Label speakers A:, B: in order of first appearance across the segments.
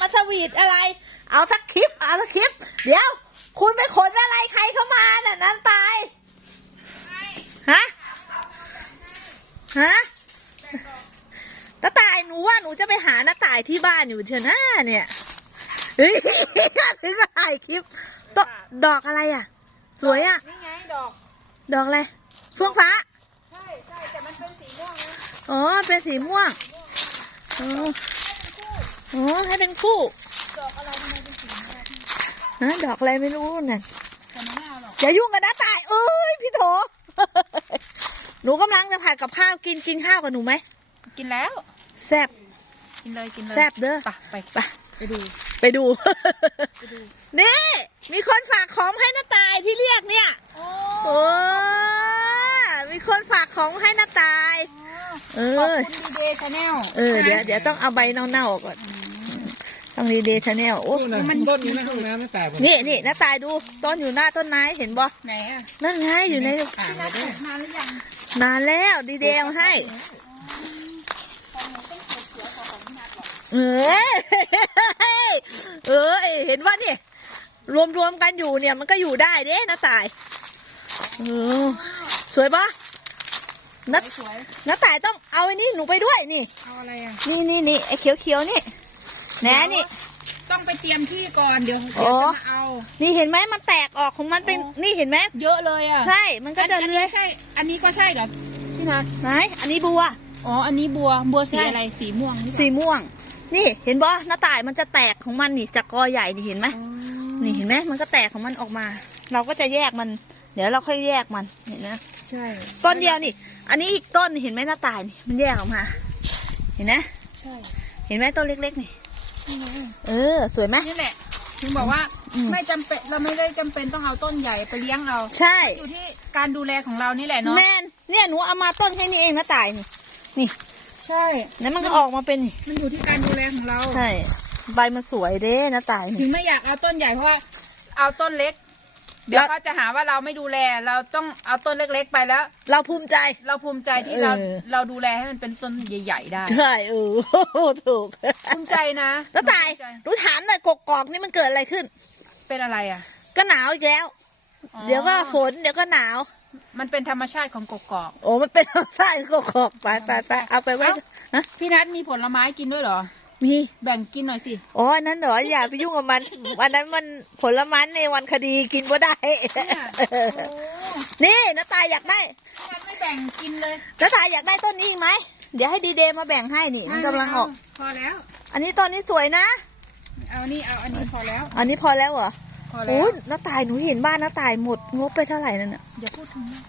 A: มาสวีทอะไร เอาสักคลิป เอาสักคลิป เดี๋ยว คุณไปขนอะไรใครเข้ามาน่ะนั้นตาย ฮะ ฮะน้าตายหนูว่าหนูจะไปหาน้าตายที่บ้านอยู่เถอะนะเนี่ยเฮ้ยถึงจะถ่ายคลิปตดอกอะไรอะ สวยอะ
B: นี่ไงดอก
A: ดอกอะไรเฟื่องฟ้า
B: ใช่ใช่แต่มันเป็นสีม่วงนะ
A: อ๋อ เป็นสีม่วง อ๋อ อ๋อให้เป็นคู่
B: ดอกอะไรทำไมเป็นสีม่วง
A: ฮะดอกอะไรไม่รู้น่ะ
B: แต่ไม่เอาหรอก
A: อย่ายุ่งกับน้าตายเอ้ยพี่โถ หนูกำลังจะผัดกับข้าวกินกินข้าวกับหนูไหม
B: กินแล้ว
A: แซ่บ
B: กินเลยกินเลย
A: แซ่บเด้อ
B: ไปไป
A: ไป
B: ไปดู
A: ไปดู
B: ไปดู
A: นี่มีคนฝากของให้น้าตายที่เรียกเนี่ย
B: โอ้
A: โอ้มีคนฝากของให้น้าตาย เอ
B: ขอบ
A: อ
B: คุณดีเดย์ชาแนล
A: เออเดี๋ยวเดี๋ยวต้องเอาใบเน่าๆออกก่อน ต้องรีเดชแนลโอ้
C: มันต้นอยู่ในห้องน้ำตั้งแต่ผม
A: นี่นี่น้าตายดูต้นอยู่หน้าต้นไม้เห็นบ่
B: ไหนอะ
A: นั่นไงอยู่ใน
C: อ่าง
B: พี่
C: เล
B: นั
C: ย
B: ท
C: ด้วย
B: นานหรือยัง
A: นานแล้วดีเดเอาให้
B: ของหนูต้องเขียวเขียวๆของพี่นัทหรอก
A: เอ้ยเอ้ยเห็นว่านี่รวมรวมๆกันอยู่เนี่ยมันก็อยู่ได้เด้น้าตายเออสวยปะน้า
B: สวย
A: น้าตายต้องเอาไอ้นี่หนูไปด้วยนี่
B: ๆเอาอะไรอะ
A: นี่นี่นี่ไอ้เขียวเขียวๆนี่ แหนนี่
B: ต้องไปเตรียมที่ก่อนเดี๋ยว
A: อ๋
B: เดี๋ยว
A: อ
B: จะมาเอา
A: นี่เห็นไหมมันแตกออกของมันเป็น
B: อ๋อ
A: นี่เห็นไหม
B: เยอะเลยอะ
A: ใช่มันก็จะ
B: อัน
A: เลื้อย
B: นี้ใช่ อันนี้ก็ใช่เหรอพี่นัท
A: ไหนอันนี้บัว
B: อ๋ออันนี้บัวบัวสี
A: ใช่
B: อะไรสีม่วงหรือเปล่า
A: สีม่วง นี่เห็นบ่หน้าต่ายมันจะแตกของมันนี่จากกอใหญ่นี่เห็นไหม
B: อ๋อ
A: นี่เห็นไหมมันก็แตกของมันออกมา เราก็จะแยกมัน เดี๋ยวเราค่อยแยกมันเห็นนะ
B: ใช่
A: ต้นเดียวนี่ อันนี้อีกต้นเห็นไหมหน้าต่ายนี่มันแยกออกมา เห็นนะ
B: ใช่
A: เห็นไหมต้นเล็กๆนี่
B: นี่ไง
A: เออ สวยไหม
B: นี่แหละถึงบอกว่า
A: อืม
B: ไม่จำเป็นเราไม่ได้จำเป็นต้องเอาต้นใหญ่ไปเลี้ยงเอา
A: ใช่
B: อยู่ที่การดูแลของเรานี่แหละเนาะ
A: แมนเนี่ยหนูเอามาต้นแค่นี้เองหน้าต่ายนี่นี่
B: ใช่
A: แล้วมันก็ออกมาเป็นนี่
B: มันอยู่ที่การดูแลของเรา
A: ใช่ใบมันสวยเด้หน้าต่าย
B: ถึ
A: นี่
B: งไม่อยากเอาต้นใหญ่เพราะว่าเอาต้นเล็ก เดี๋ยว
A: แล้ว
B: เขาจะหาว่าเราไม่ดูแล เราต้องเอาต้นเล็ก ๆ ไปแล้ว
A: เราภูมิใจ
B: เราภูมิใจที่เรา
A: เออ
B: เราดูแลให้มันเป็นต้นใหญ่ ๆ ได้
A: ใช่เออถูก
B: ภูมิใจนะ
A: หน้าต่าย
B: ภูมิใจ
A: หนูถามหน่อยกกอกนี่มันเกิดอะไรขึ้น
B: เป็นอะไรอะ
A: ก็หนาวอีกแล้ว
B: อ๋อ
A: เดี๋ยวก็ฝนเดี๋ยวก็หนาว
B: มันเป็นธรรมชาติของกกอก
A: โอ้มันเป็นเอาไส้กกอกไปไปไปเอาไปไว้
B: เอ้า
A: ฮะ
B: พี่นัทมีผลไม้กินด้วยเหรอ
A: มี
B: แบ่งกินหน่อยสิ
A: อ๋ออันนั้นเหรออย่าไปยุ่งกับมัน อันนั้นมันผลไม้ในวันคดีกินบ่ได้
B: เนี่ยโอ้
A: นี่น้าตายอยากได้
B: พี่นัทไม่แบ่งกินเลย
A: น้าตายอยากได้ต้นนี้อีกไหม เดี๋ยวให้ดีเดย์มาแบ่งให้นี่ มันกำลังออก
B: พอแล้ว
A: อันนี้ต้นนี้สวยนะ
B: เอานี่เอาอันนี้พอแล้ว
A: อันนี้พอแล้วเหรอ
B: พอแล้
A: โอ้
B: วย
A: น้าตายหนูเห็นบ้านน้าตายหมดงบไปเท่าไหร่นั่นน่ะ
B: อย่าพูดถึงนะ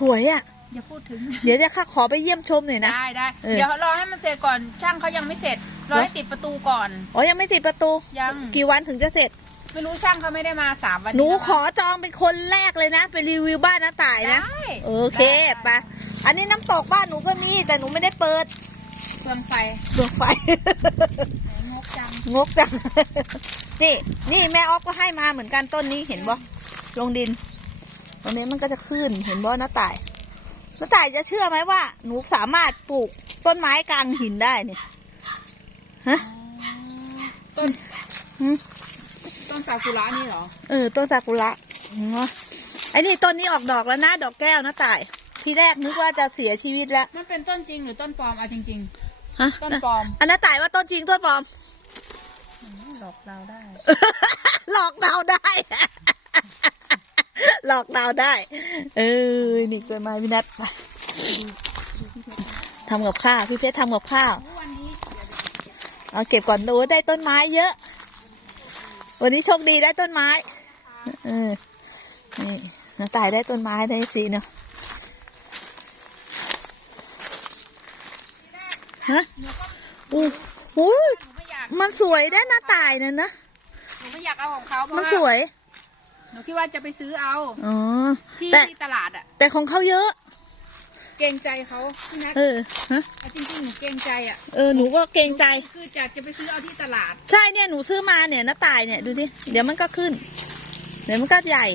A: สวยอะ
B: อย่าพูดถึง
A: เดี๋ยวจะข้าขอไปเยี่ยมชมหน่อยนะ
B: ได้ได้
A: เออ
B: เดี๋ยวรอให้มันเสร็จก่อน ช่างเขายังไม่เสร็จ รอให้ติดประตูก่อน
A: อ๋อยังไม่ติดประตู
B: ยัง
A: กี่วันถึงจะเสร็จ
B: ไม่รู้ช่างเขาไม่ได้มาสามวัน
A: หนู
B: แล้ว
A: ขอจองเป็นคนแรกเลยนะ ไปรีวิวบ้านน้าตาย
B: ได้
A: นะโอเคไปะอันนี้น้ำตกบ้านหนูก็มี แต่หนูไม่ได้เปิด
B: เครื่องไฟ
A: ดวงไฟ
B: งกจัง
A: งกจัง นี่ นี่แม่ออฟก็ให้มาเหมือนกันต้นนี้เห็นบ่ลงดิน ตรงนี้มันก็จะขึ้นเห็นบ่น้าต่ายน้าต่ายจะเชื่อไหมว่า หนูสามารถปลูกต้นไม้กลางหินได้เนี่ย ฮะ
B: ต้น
A: หืม
B: ต้นซากุระนี่เหรอ
A: เออต้นซากุระเนาะไอ้นี่ต้นนี้ออกดอกแล้วนะดอกแก้วน้าต่าย ทีแรกนึกว่าจะเสียชีวิตแล้ว
B: มันเป็นต้นจริงหรือต้นปลอมเอาจริง
A: ฮะ
B: ๆต้นปลอม
A: อันน้าต่ายว่าต้นจริงต้นปลอม
B: หลอกเราได้
A: หลอกเราได้ หลอกเราได้ เออนี่เป็นไม้พี่นัทไปทำกับข้าวพี่เพชรทำกับข้าว
B: วันนี้
A: เอาเก็บก่อนดูได้ต้นไม้เยอะ วันนี้โชคดีได้ต้นไม้เออนี่น้าตายได้ต้นไม้ได้สีเนาะฮะอู้หู
B: หนูไม่อยาก
A: มันสวยได้หน้าตายนั่นนะ
B: หนูไม่อยากเอาของเขาเพราะ
A: มัน
B: ว่า
A: สวย
B: หนูคิดว่าจะไปซื้อเอา
A: อ๋อ
B: ที่
A: แต่
B: ที่ตลาดอะ
A: แต่ของเขาเยอะ
B: เกรงใจเขาพี่นัท
A: เออฮะ
B: เอาจริงๆหนูเกรงใจอะ
A: เออหนูก็เกรงใจ
B: คือจากจะไปซื้อเอาที่ตลาด
A: ใช่เนี่ยหนูซื้อมาเนี่ยน้าตายเนี่ยดูสิเดี๋ยวมันก็ขึ้น เดี๋ยวมันก็ใหญ่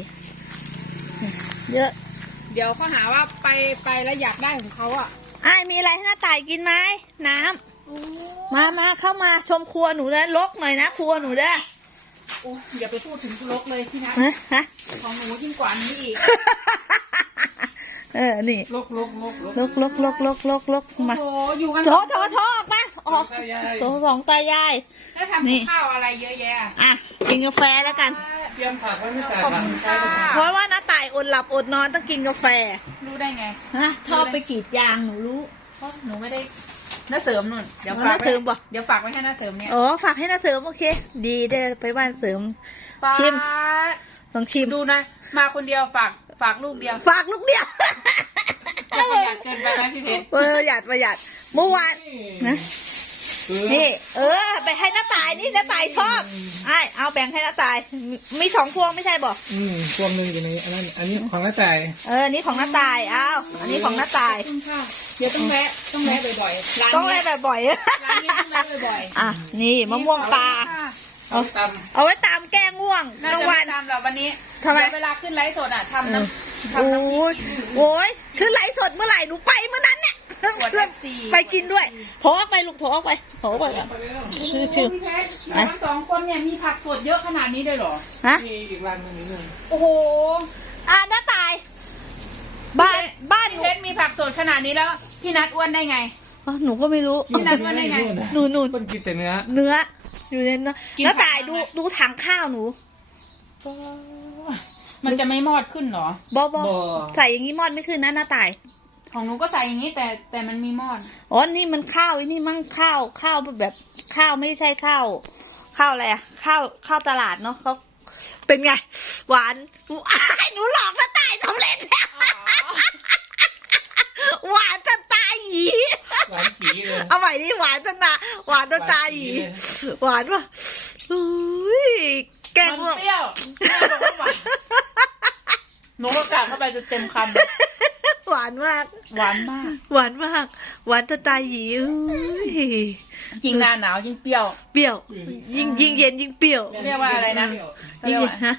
A: เยอะ
B: เดี๋ยวเขาหาว่าไปไปแล้วอยากได้ของเขาอะ
A: อ้ายมีอะไรให้น้าตายกินไหมน้มามาเข้ามาชมครัวหนูนะลกหน่อยนะครัวหนูเด้อ
B: โอ้อย่าไปพูดถึงลกเลยพี่นัท
A: ฮะฮะ
B: ของหนูยิ่งกว่านี้อีก
A: เออ นี่
C: ลกลกลก
A: ลกลกลกลกลกลก
B: โอ้
A: มา
B: โหอยู่กัน
A: โถโถโถออกมาออก
C: ตายาย
A: โถสองตายาย
B: แล้วทำ
A: นี่
B: กับข้าวอะไรเยอะแยะ
A: อะ กินกาแฟแล้วกัน
C: เตรียมผักไว้ไม่แต่
B: ขอบ
C: ผัก
B: คุณ
C: ใช้
B: ค่ะ
C: ไป
A: เพราะว่าน้าตายอดหลับอดนอนต้องกินกาแฟ
B: รู้ได้ไง
A: ฮะชอบไปกรีดยางหนูรู้
B: เพราะหนูไม่ได้น้าเสริมนุ่น เดี๋ยว
A: อ๋อ
B: ฝาก
A: น้าเสริมปะ
B: เดี๋ยวฝากไว้ให้น้าเสริมเนี่ย
A: อ๋อ ฝากให้น้าเสริมโอเค ดีได้ไปบ้านเสริมชิม
B: ฝาก
A: ลองชิม
B: ดูนะ มาคนเดียวฝากฝากลูกเดียว
A: ฝากลูกเดียว
B: จะ ประหยัดเกินไปนะพี่เพชร
A: เออประหยัดประหยัดเมื่อวานนะนี่ เออ ไปให้น้าตายนี่น้าตายชอบไอ้เอาแบ่งให้น้าตาย มีสองพวงไม่ใช่บอก
C: อืมพวงหนึ่งอยู่ในอันนั้นอันนี้ของน้าแต่
A: เอออันนี้ของน้าตายเอาอันนี้ของน้าตาย
B: ขอบคุณค่ะเดี๋ยวต้องแวะต้องแวะบ่อยๆร้าน
A: ต้อง
B: นี้
A: ให้แบบบ่อย
B: ร้านนี้ต้องแวะบ่อย
A: อะนี่มะม่วงปลา
C: เอาต
A: เอาไว้ตามแก้ง่วง
B: น่าก
A: ลาง
B: จะ
A: วั
B: ไม่
A: น
B: ตามหรอกวันนี้
A: ทำไม
B: เดี๋ยวเวลาขึ้นไลฟ์สดอะทำน้ำ
A: โอ้
B: ทำน้ำพริ
A: ย
B: กกิน
A: โอ้ย คือไลฟ์สดเมื่อไหร่หนูไปเมื่อนั้นเนี่ย
B: ขวด FC
A: ไปกินด้วยโถออกไปลูกโถออกไปโถออกไปำ
C: ไปแล้ว
A: ชื่อ
B: โอ้
A: ชื่อ
B: พี่เพชรอยู่กันสองคนเนี่ยมีผักสดเยอะขนาดนี้เลยเหรอ
A: ฮะ
C: มีอีกร้านหนึงนิดนึง
B: โอ้โห
A: อะน้าตาย บ้านบ้านห
B: พี่
A: นู
B: เพชรมีผักสดขนาดนี้แล้ว พี่นัดอ้วนได้ไง
A: อ๋อหนูก็ไม่รู้
B: พี่นัทว่าได้ไง
A: หนูหนู
C: คนกินแต่เนื้อ
A: เนื้ออยู่ในเนื้อ
B: กิน
A: น้าตาย
B: ผัก
A: ดู
B: บ้างไหม
A: ดูถังข้าวหนู
B: มันจะไม่มอดขึ้นเหรอ
A: บอบอใส่อย่างนี้มอดไม่ขึ้นนะน้าตาย
B: ของหนูก็ใส่อย่างนี้แต่แต่มันมีมอด
A: อ๋อ นี่มันข้าวไอ้นี่มั่งข้าวข้าวแบบข้าวไม่ใช่ข้าวข้าวอะไรอะข้าวข้าวตลาดเนาะเขาเป็นไง หวานอ้ายหนูหลอกน้าตายสำเร็จแล้วหวานจะตายหยี
C: หวานจีเลย
A: เอาใหม่ดิหวานจะตาหวานจะตายหยีหวานปะอุ้ย แกง
B: มัน
A: ง่วง
B: เปรี้ยวแม่บอกว่าหวานหนูก็กัดเข้าไปจะเต็มค
A: หวานมากำ
B: หวานมาก
A: หวานมาก หวานจะตายหยีอุ้ย
B: ยิ่งหน้าหนาวยิ่งเปรี้ยว
A: เปรี้ยว ยิ่งยิ่งเย็นยิ่งเปรี้ยว
B: เรียกว่าอะไรนะ
A: ยิ่งเย็นฮะ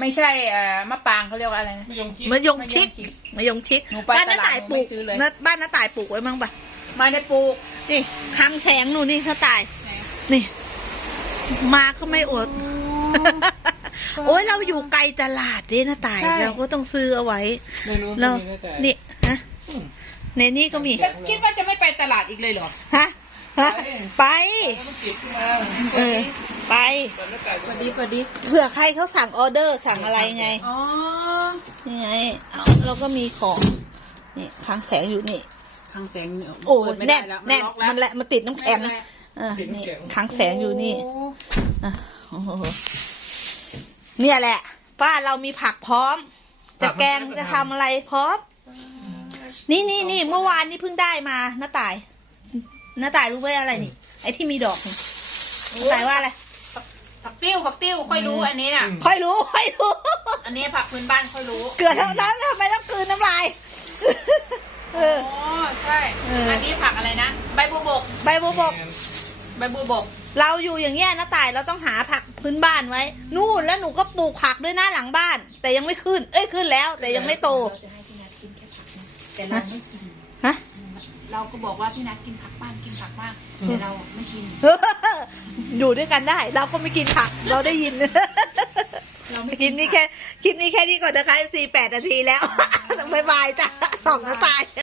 B: ไม่ใช่เอ่อมะปรางเขาเรียกว่าอะไรนะ
C: ไม่ยงชิด
A: มะยงชิดมะยงชิด
B: หนูไป
A: บ้านน้า
B: ตลาด
A: ตาย
B: หนู
A: ปลูก
B: ไม่ซื้อเลย
A: น้าบ้านน้าตายปลูกไว้มั้งปะ
B: ไม่ได้ปลูก
A: นี่คางแข็งหนูนี่น้าตาย นี่ มาก็ไม่อด โอ้ยเราอยู่ไกลตลาดดิน้าตาย
B: ใช่
A: เราก็ต้องซื้อเอาไว้
C: ไม่รู้
A: เรา
C: ไม่มีน้าแต่
A: นี่ฮะ
C: อืม
A: ในนี่ก็มี
B: แล้วคิดว่าจะไม่ไปตลาดอีกเลยเหรอ
A: ฮะฮะไป
C: แล้วมันติดขึ้นมา
A: เออ ไป
C: แต่น้าแต่
B: สวัสดีสวัสดี
A: เผื่อใครเขาสั่งออเดอร์สั่งอะไรไง
B: อ๋อ
A: นี่ไงเอาเราก็มีของนี่คางแข็งอยู่นี่
B: ทางแสงเนี่ย
A: โอ้
B: เปิดไม่
A: แน่
B: ได้
A: น
B: แล้ว
A: แน่น
B: ล็อกแล้ว
A: มันแหละมันติดน้ำแข็ง
B: ไม่เป็นไร
A: เออนี่คางแสงอยู่นี่
B: โอะ
A: โอ้โหเนี่ยแหละป้านเรามีผักพร้อม จะแกงจะทำอะไรพร้อม นี่นี่นี่เมื่อวานนี่เพิ่งได้มาน้าตายน้าตายรู้ไหมอะไรนี่ ไอ้ที่มีดอกนี่น้าตายว่าอะไร
B: ผักติ้วผักติ้วค่อยรู้อันนี้น่ะ
A: ค่อยรู้ค่อยรู้
B: อันนี้ผักพื้นบ้านค่อยรู้
A: เกลือเท่านั้นทำไมต้องกลืนน้ำลายเอ
B: อ๋
A: อ
B: อใช่
A: เอออั
B: อันนี้ผักอะไรนะ ใบบัวบก
A: ใบบัวบก
B: ใบบัวบก
A: เราอยู่อย่างเงี้ยนะตายเราต้องหาผักพื้นบ้านไว้ นู่นแล้วหนูก็ปลูกผักด้วยหน้าหลังบ้าน แต่ยังไม่ขึ้น เอ้ยขึ้นแล้ว แต่ยังไม่โต
B: เราจะให้พี่นัทกินแค่ผักนะแต่เราไม่กิน
A: ฮะ
B: เราก็บอกว่าพี่นัทกินผักบ้านกินผักบ้างแต่เราไม่กิน
A: อยู่ด้วยกันได้ เราก็ไม่กินผัก เราได้ยิน
B: เราไม่
A: คลิปนี้แค่คลิปนี้แค่นี้ก่อนนะคะสี่แปดนาทีแล้ว บ๊ายบายจ้ะสองนะตาย